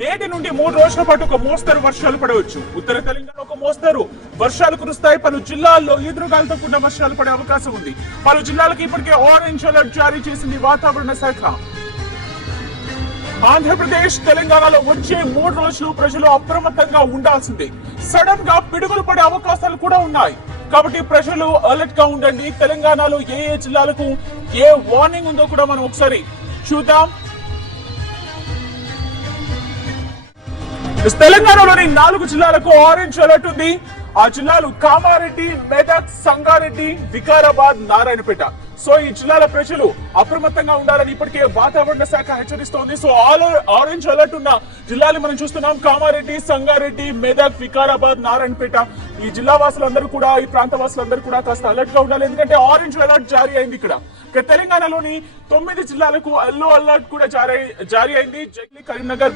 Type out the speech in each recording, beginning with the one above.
నేటి నుండి 3 రోజుల పాటు ఒక మోస్తరు వర్షాలు పడవచ్చు. ఉత్తర తెలంగాణ ఒక మోస్తరు వర్షాలు కురుస్తాయి. పలు జిల్లాల్లో ఈదురుగాలతో కూడిన వర్షాలు పడే అవకాశం ఉంది. పలు జిల్లాలకు ఇప్పటికే ఆరెంజ్ అలర్ట్ జారీ చేసింది వాతావరణ శాఖ. ఆంధ్రప్రదేశ్, తెలంగాణలో వచ్చే 3 రోజులు ప్రజలు అప్రమత్తంగా ఉండాల్సిందే. సడన్ గా పిడుగులు పడే అవకాశాలు కూడా ఉన్నాయి. కాబట్టి ప్రజలు అలర్ట్ గా ఉండండి. తెలంగాణలో ఏ ఏ జిల్లాలకు ఏ వార్నింగ్ ఉందో కూడా మనం ఒకసారి చూద్దాం. తెలంగాణలోని 4 జిల్లాలకు ఆరెంజ్ అలర్ట్ ఉంది. ఆ జిల్లాలు కామారెడ్డి, మెదక్, సంగారెడ్డి, వికారాబాద్, నారాయణపేట. సో ఈ జిల్లాల ప్రజలు అప్రమత్తంగా ఉండాలని ఇప్పటికే వాతావరణ శాఖ హెచ్చరిస్తోంది. సో ఆరెంజ్ అలర్ట్ ఉన్న జిల్లాలు మనం చూస్తున్నాం. కామారెడ్డి, సంగారెడ్డి, మెదక్, వికారాబాద్, నారాయణపేట. ఈ జిల్లా వాసులందరూ కూడా, ఈ ప్రాంత వాసులందరూ కూడా కాస్త అలర్ట్ గా ఉండాలి. ఎందుకంటే ఆరెంజ్ అలర్ట్ జారీ అయింది ఇక్కడ. తెలంగాణలోని 9 జిల్లాలకు ఎల్లో అలర్ట్ కూడా జారీ అయింది. జగిలి, కరీంనగర్,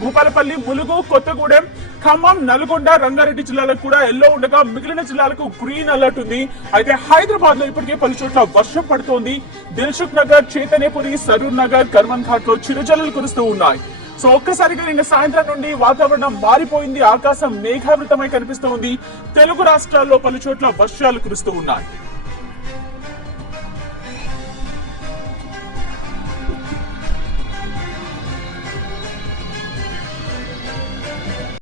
భూపాలపల్లి, ములుగు, కొత్తగూడెం, ఖమ్మం, నల్గొండ, రంగారెడ్డి జిల్లాలకు కూడా ఎల్లో ఉండగా మిగిలిన జిల్లాలకు గ్రీన్ అలర్ట్ ఉంది. అయితే హైదరాబాద్ లో ఇప్పటికే పలు చోట్ల వర్షం పడుతోంది. దిల్సుఖ్ నగర్, చైతన్యపురి, సరూర్ నగర్, కర్మన్ ఘాట్ లో చిరుజల్లులు కురుస్తూ ఉన్నాయి. సో ఒక్కసారిగా నిన్న సాయంత్రం నుండి వాతావరణం మారిపోయింది. ఆకాశం మేఘావృతమై కనిపిస్తోంది. తెలుగు రాష్ట్రాల్లో పలు చోట్ల వర్షాలు కురుస్తూ ఉన్నాయి.